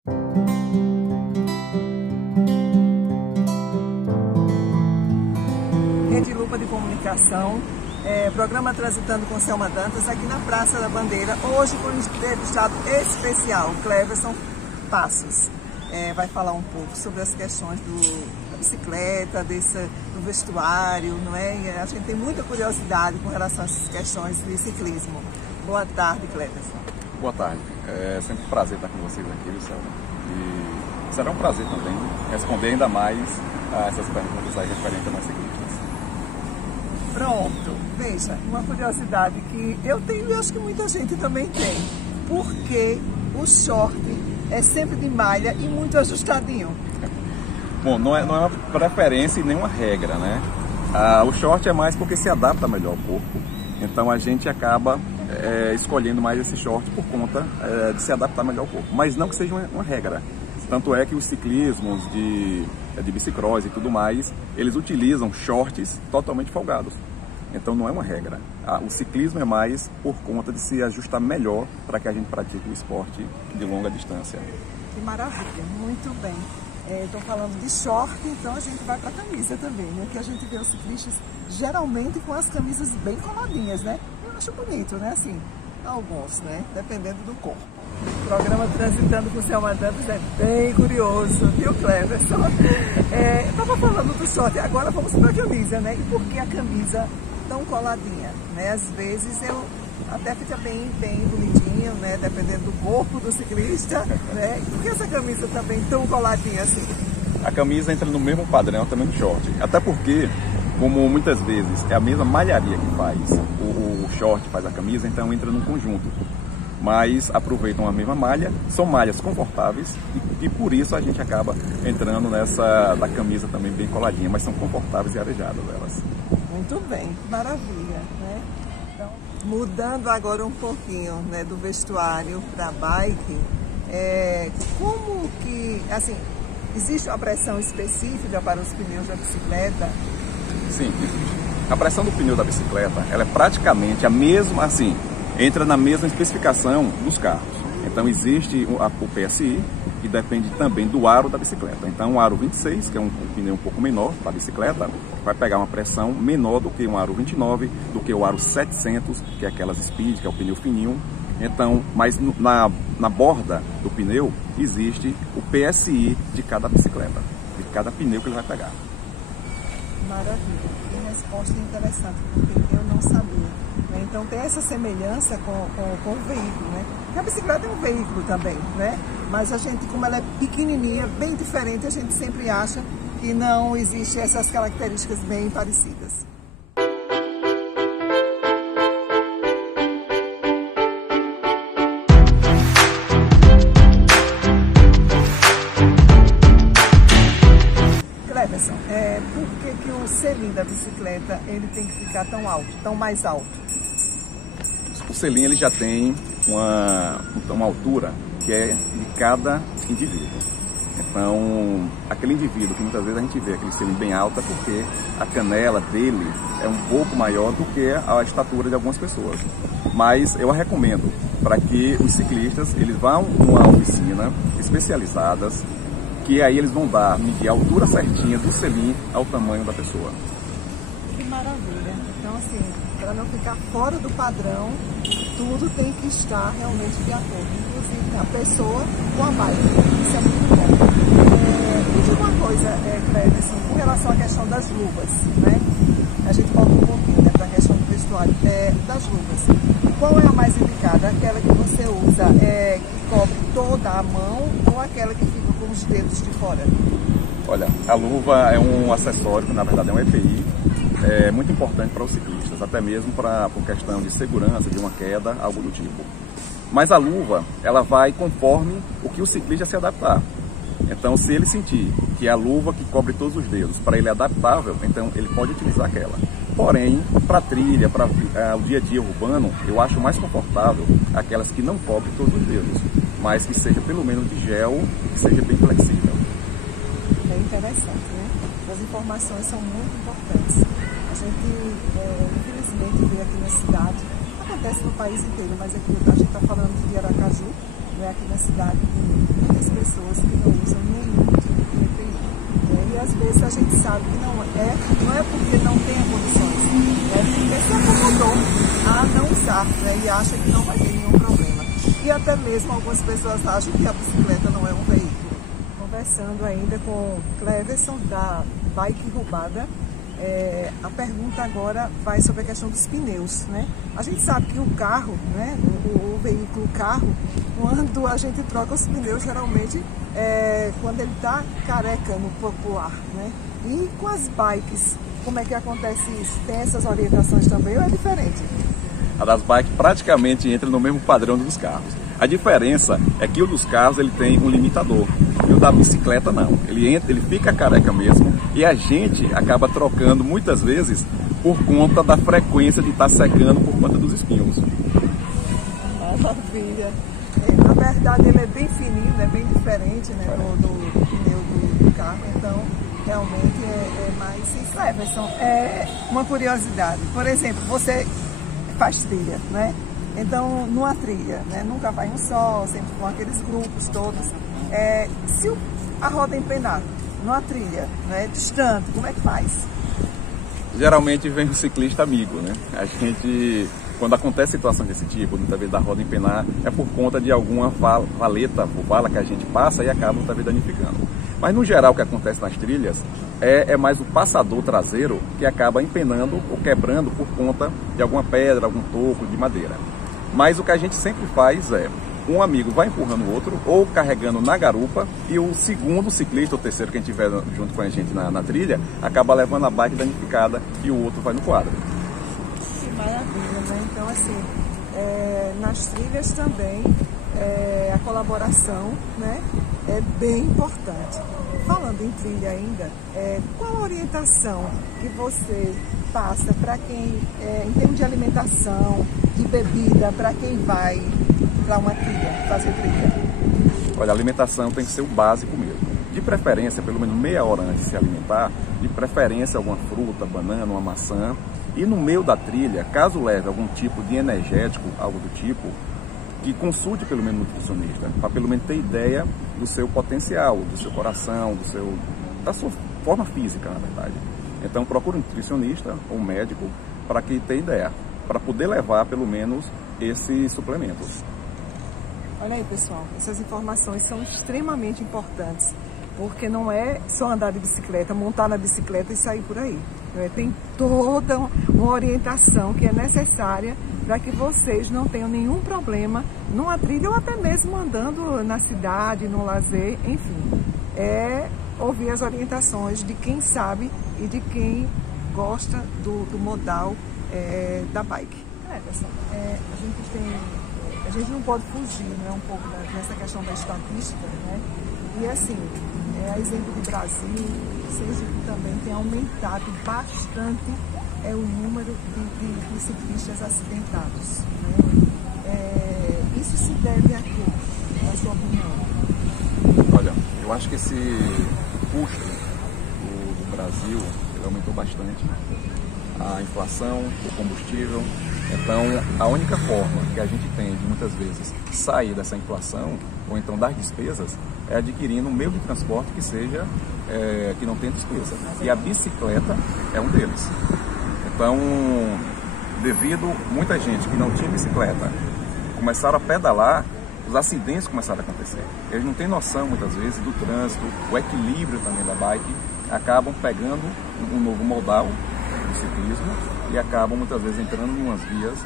Rede Lupa de Comunicação, programa Transitando com Selma Dantas, aqui na Praça da Bandeira, hoje com um entrevistado especial, Cleverson Passos. Vai falar um pouco sobre as questões da bicicleta, do vestuário, não é? E a gente tem muita curiosidade com relação a essas questões de ciclismo. Boa tarde, Cleverson. Boa tarde. É sempre um prazer estar com vocês aqui, Selma. E será um prazer também responder ainda mais a essas perguntas aí referentes a nós ciclistas. Pronto, veja, uma curiosidade que eu tenho e acho que muita gente também tem. Por que o short é sempre de malha e muito ajustadinho? Bom, não é uma preferência e nem uma regra, né? O short é mais porque se adapta melhor ao corpo. Então a gente acaba escolhendo mais esse short por conta de se adaptar melhor ao corpo. Mas não que seja uma regra. Tanto é que os ciclismos de bicicross e tudo mais, eles utilizam shorts totalmente folgados. Então não é uma regra. O ciclismo é mais por conta de se ajustar melhor para que a gente pratique o esporte de longa distância. Que maravilha, muito bem. Estou falando de short, então a gente vai para a camisa também, né? Que a gente vê os ciclistas geralmente com as camisas bem coladinhas, né? Eu acho bonito, né? Assim, alguns, né? Dependendo do corpo. O programa Transitando com Selma Dantas é bem curioso, viu, Cleverson? Estava falando do short, agora vamos para a camisa, né? E por que a camisa tão coladinha, né? Às vezes até fica bem bonitinho, né? Dependendo do corpo do ciclista, né? Por que essa camisa também tão coladinha assim? A camisa entra no mesmo padrão também do short, até porque, como muitas vezes é a mesma malharia que faz, o short faz a camisa, então entra num conjunto. Mas aproveitam a mesma malha, são malhas confortáveis e por isso a gente acaba entrando nessa da camisa também bem coladinha, mas são confortáveis e arejadas elas. Muito bem, maravilha, né? Então, mudando agora um pouquinho, né, do vestuário para bike, como que, assim, existe uma pressão específica para os pneus da bicicleta? Sim, a pressão do pneu da bicicleta, ela é praticamente a mesma, assim, entra na mesma especificação dos carros. Então existe o PSI, que depende também do aro da bicicleta. Então o aro 26, que é um pneu um pouco menor para a bicicleta, vai pegar uma pressão menor do que um aro 29, do que o aro 700, que é aquelas Speed, que é o pneu fininho. Então, mas na borda do pneu existe o PSI de cada bicicleta, de cada pneu que ele vai pegar. Maravilha, que resposta interessante, porque eu não sabia. Então tem essa semelhança com o veículo, né? Porque a bicicleta é um veículo também, né? Mas a gente, como ela é pequenininha, bem diferente, a gente sempre acha que não existe essas características bem parecidas. Cleverson, por que o selim da bicicleta ele tem que ficar tão alto, tão mais alto? O selim ele já tem uma altura que é de cada indivíduo. Então, aquele indivíduo que muitas vezes a gente vê aquele selim bem alto é porque a canela dele é um pouco maior do que a estatura de algumas pessoas. Mas eu recomendo para que os ciclistas eles vão numa oficina especializadas, que aí eles vão medir a altura certinha do selim ao tamanho da pessoa. Que maravilha! Então, assim, para não ficar fora do padrão, tudo tem que estar realmente de acordo, inclusive a pessoa com a bike. Isso é muito bom. Me diga uma coisa, Cleverson, com relação à questão das luvas, né? A gente volta um pouquinho, né, para a questão do vestuário, das luvas. Qual é a mais indicada? Aquela que você usa que cobre toda a mão ou aquela que fica com os dedos de fora? Olha, a luva é um acessório, que na verdade é um EPI, muito importante para os ciclistas, até mesmo por questão de segurança, de uma queda, algo do tipo. Mas a luva, ela vai conforme o que o ciclista se adaptar. Então, se ele sentir que a luva que cobre todos os dedos, para ele é adaptável, então ele pode utilizar aquela. Porém, para trilha, para o dia a dia urbano, eu acho mais confortável aquelas que não cobrem todos os dedos, mas que seja pelo menos de gel, que seja bem flexível. Bem interessante, né? As informações são muito importantes. A gente, infelizmente, vê aqui na cidade, acontece no país inteiro, mas aqui a gente está falando de Aracaju, né? Aqui na cidade tem muitas pessoas não é porque não tenha condições, é porque se acomodou a não usar, né? E acha que não vai ter nenhum problema. E até mesmo algumas pessoas acham que a bicicleta não é um veículo. Conversando ainda com o Cleverson da Bike Roubada, a pergunta agora vai sobre a questão dos pneus, né? A gente sabe que o carro, né, o veículo carro, quando a gente troca os pneus, geralmente quando ele está careca no popular, né? E com as bikes, como é que acontece isso? Tem essas orientações também ou é diferente? A das bikes praticamente entra no mesmo padrão dos carros. A diferença é que o dos carros ele tem um limitador e o da bicicleta não. Ele fica careca mesmo e a gente acaba trocando muitas vezes por conta da frequência de estar secando por conta dos espinhos. Maravilha! Na verdade ele é bem fininho, né? Bem diferente, né? do pneu do carro, então realmente é mais simples. Cleverson, uma curiosidade, por exemplo, você faz trilha, né? Então, numa trilha, né? Nunca vai um só, sempre com aqueles grupos todos. Se a roda empenar numa trilha, né, distante, como é que faz? Geralmente vem o ciclista amigo, né? A gente, quando acontece situação desse tipo, muitas vezes da roda empenar, é por conta de alguma valeta ou vala que a gente passa e acaba muitas vezes danificando. Mas no geral o que acontece nas trilhas é mais o passador traseiro que acaba empenando ou quebrando por conta de alguma pedra, algum toco de madeira. Mas o que a gente sempre faz um amigo vai empurrando o outro ou carregando na garupa e o segundo ciclista ou terceiro que a gente tiver junto com a gente na trilha acaba levando a bike danificada e o outro vai no quadro. Que maravilha, né? Então assim, nas trilhas também a colaboração, né, é bem importante. Falando em trilha ainda, qual a orientação que você passa para quem, em termos de alimentação, de bebida, para quem vai para uma trilha, fazer trilha? Olha, a alimentação tem que ser o básico mesmo. De preferência, pelo menos meia hora antes de se alimentar, de preferência alguma fruta, banana, uma maçã. E no meio da trilha, caso leve algum tipo de energético, algo do tipo, que consulte pelo menos o nutricionista, para pelo menos ter ideia do seu potencial, do seu coração, da sua forma física, na verdade. Então procure um nutricionista ou um médico para que tenha ideia, para poder levar pelo menos esses suplementos. Olha aí, pessoal, essas informações são extremamente importantes, porque não é só andar de bicicleta, montar na bicicleta e sair por aí. Tem toda uma orientação que é necessária para que vocês não tenham nenhum problema numa trilha ou até mesmo andando na cidade, no lazer, enfim. Ouvir as orientações de quem sabe e de quem gosta do modal da bike. Pessoal, a gente não pode fugir, né, um pouco nessa questão da estatística, né? E assim, a exemplo do Brasil, Sergipe também tem aumentado bastante o número de ciclistas acidentados, né? Isso se deve a quê, na sua opinião? Olha, eu acho que esse custo do Brasil ele aumentou bastante. A inflação, o combustível. Então, a única forma que a gente tem de muitas vezes sair dessa inflação, ou então das despesas, é adquirindo um meio de transporte que seja, que não tenha despesa. E a bicicleta é um deles. Então, devido muita gente que não tinha bicicleta começaram a pedalar, os acidentes começaram a acontecer. Eles não têm noção, muitas vezes, do trânsito, o equilíbrio também da bike, acabam pegando um novo modal do ciclismo e acabam muitas vezes entrando em umas vias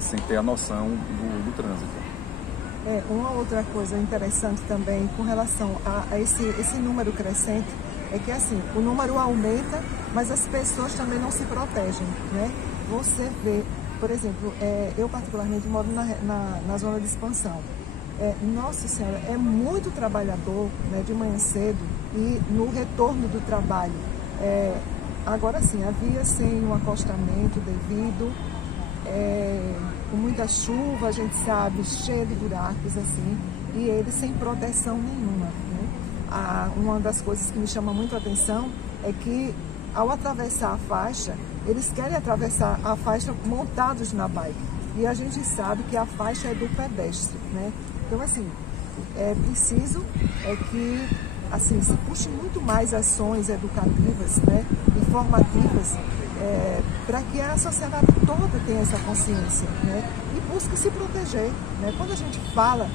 sem ter a noção do trânsito. Uma outra coisa interessante também com relação a esse número crescente é que assim, o número aumenta, mas as pessoas também não se protegem, né? Você vê, por exemplo, eu particularmente moro na zona de expansão. Nossa Senhora, é muito trabalhador, né, de manhã cedo e no retorno do trabalho. Agora sim, havia sem um acostamento devido, com muita chuva, a gente sabe, cheio de buracos assim, e eles sem proteção nenhuma, né? Uma das coisas que me chama muito a atenção é que ao atravessar a faixa, eles querem atravessar a faixa montados na bike. E a gente sabe que a faixa é do pedestre, né? Então assim, é preciso que assim, se puxe muito mais ações educativas, né, informativas, para que a sociedade toda tenha essa consciência, né, e busque se proteger, né? Quando a gente fala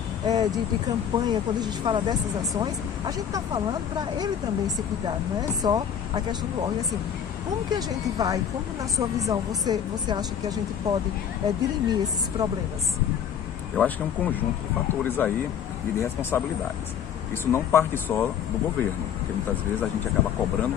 de campanha, quando a gente fala dessas ações, a gente está falando para ele também se cuidar, não é só a questão do órgão. Assim, como que a gente vai, como na sua visão você acha que a gente pode dirimir esses problemas? Eu acho que é um conjunto de fatores aí e de responsabilidades. Isso não parte só do governo, porque muitas vezes a gente acaba cobrando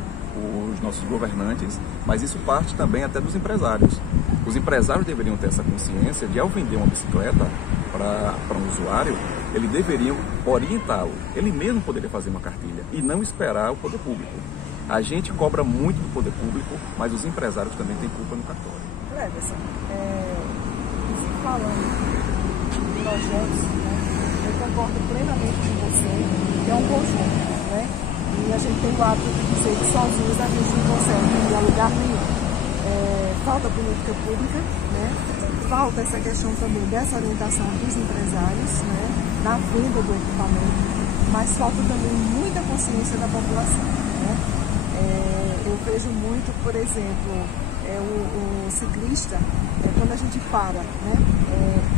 os nossos governantes, mas isso parte também até dos empresários. Os empresários deveriam ter essa consciência de, ao vender uma bicicleta para um usuário, eles deveriam orientá-lo. Ele mesmo poderia fazer uma cartilha e não esperar o poder público. A gente cobra muito do poder público, mas os empresários também têm culpa no cartório. Cleverson, falando de projetos, né, eu concordo plenamente com você, que é um conjunto, né? E a gente tem o hábito de dizer que sozinhos a gente não consegue ir a lugar nenhum. Falta política pública, né? Falta essa questão também dessa orientação dos empresários, né, na venda do equipamento, mas falta também muita consciência da população, né? Eu vejo muito, por exemplo, o ciclista, quando a gente para, né,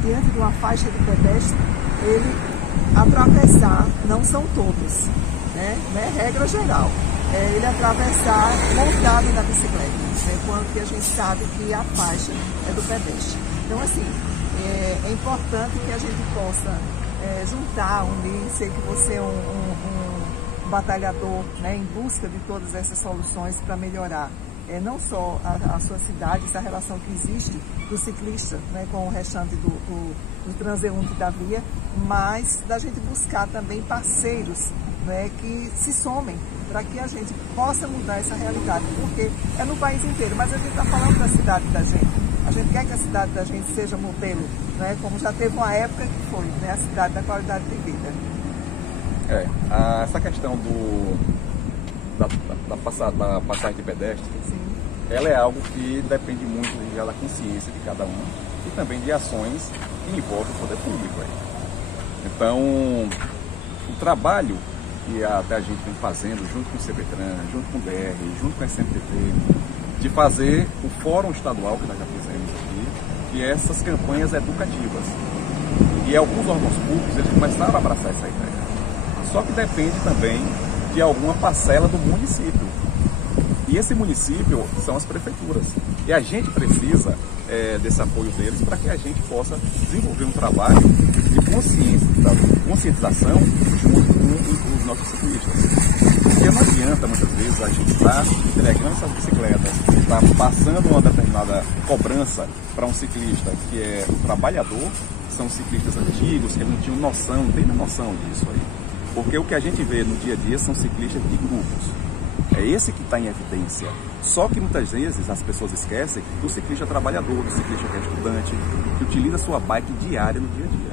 diante de uma faixa de pedestre, ele atravessar, não são todos, né, não é regra geral, ele atravessar montado na bicicleta, né, quando que a gente sabe que a faixa é do pedestre. Então, assim, é importante que a gente possa juntar, unir, sei que você é um batalhador, né, em busca de todas essas soluções para melhorar não só a sua cidade, essa relação que existe do ciclista, né, com o restante do transeunte da via, mas da gente buscar também parceiros, né, que se somem para que a gente possa mudar essa realidade, porque é no país inteiro, mas a gente está falando da cidade da gente. A gente quer que a cidade da gente seja modelo, né, como já teve uma época que foi, né, a cidade da qualidade de vida. Essa questão da passagem de pedestre, sim, ela é algo que depende muito da consciência de cada um e também de ações que envolvem o poder público. Então, o trabalho que até a gente vem fazendo junto com o CBTran, junto com o DR, junto com a SMTT, de fazer o fórum estadual que nós já fizemos aqui, que é essas campanhas educativas. E alguns órgãos públicos eles começaram a abraçar essa ideia. Só que depende também de alguma parcela do município. E esse município são as prefeituras. E a gente precisa desse apoio deles para que a gente possa desenvolver um trabalho de conscientização junto com os nossos ciclistas. Porque não adianta muitas vezes a gente estar entregando essas bicicletas, estar passando uma determinada cobrança para um ciclista que é um trabalhador, são ciclistas antigos, que não tinham noção, não tem noção disso aí. Porque o que a gente vê no dia a dia são ciclistas de grupos. É esse que está em evidência. Só que muitas vezes as pessoas esquecem do ciclista trabalhador, do ciclista que é estudante, que utiliza a sua bike diária no dia a dia.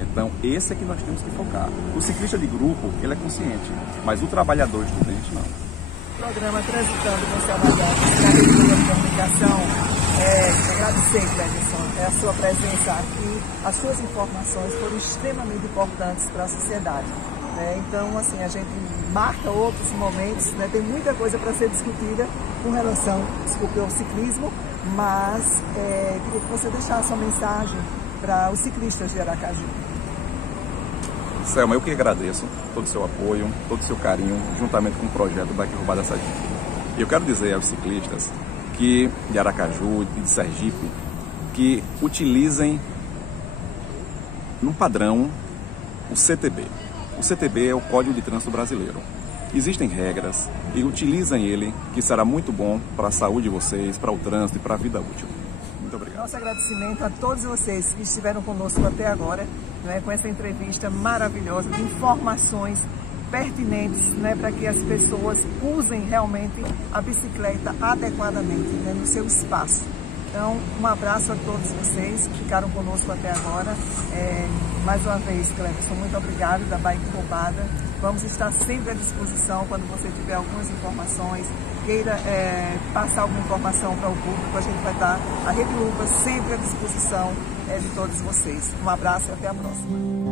Então, esse é que nós temos que focar. O ciclista de grupo, ele é consciente, mas o trabalhador estudante, não. O programa Transitando com Salvador, da Rede de Comunicação, agradecer, Cleverson, a sua presença aqui, as suas informações foram extremamente importantes para a sociedade. Então, assim, a gente marca outros momentos, né? Tem muita coisa para ser discutida com relação, desculpe, ao ciclismo, mas queria que você deixasse uma mensagem para os ciclistas de Aracaju. Selma, eu que agradeço todo o seu apoio, todo o seu carinho, juntamente com o projeto Bike Roubada Sergipe. E eu quero dizer aos ciclistas que de Aracaju e de Sergipe que utilizem no padrão o CTB. O CTB é o Código de Trânsito Brasileiro. Existem regras e utilizem ele, que será muito bom para a saúde de vocês, para o trânsito e para a vida útil. Muito obrigado. Nosso agradecimento a todos vocês que estiveram conosco até agora, né, com essa entrevista maravilhosa de informações pertinentes, né, para que as pessoas usem realmente a bicicleta adequadamente, né, no seu espaço. Então, um abraço a todos vocês que ficaram conosco até agora. Mais uma vez, Cleverson, muito obrigado da Bike Roubada. Vamos estar sempre à disposição quando você tiver algumas informações, queira passar alguma informação para o público, a gente vai estar, a Rede Lupa, sempre à disposição de todos vocês. Um abraço e até a próxima.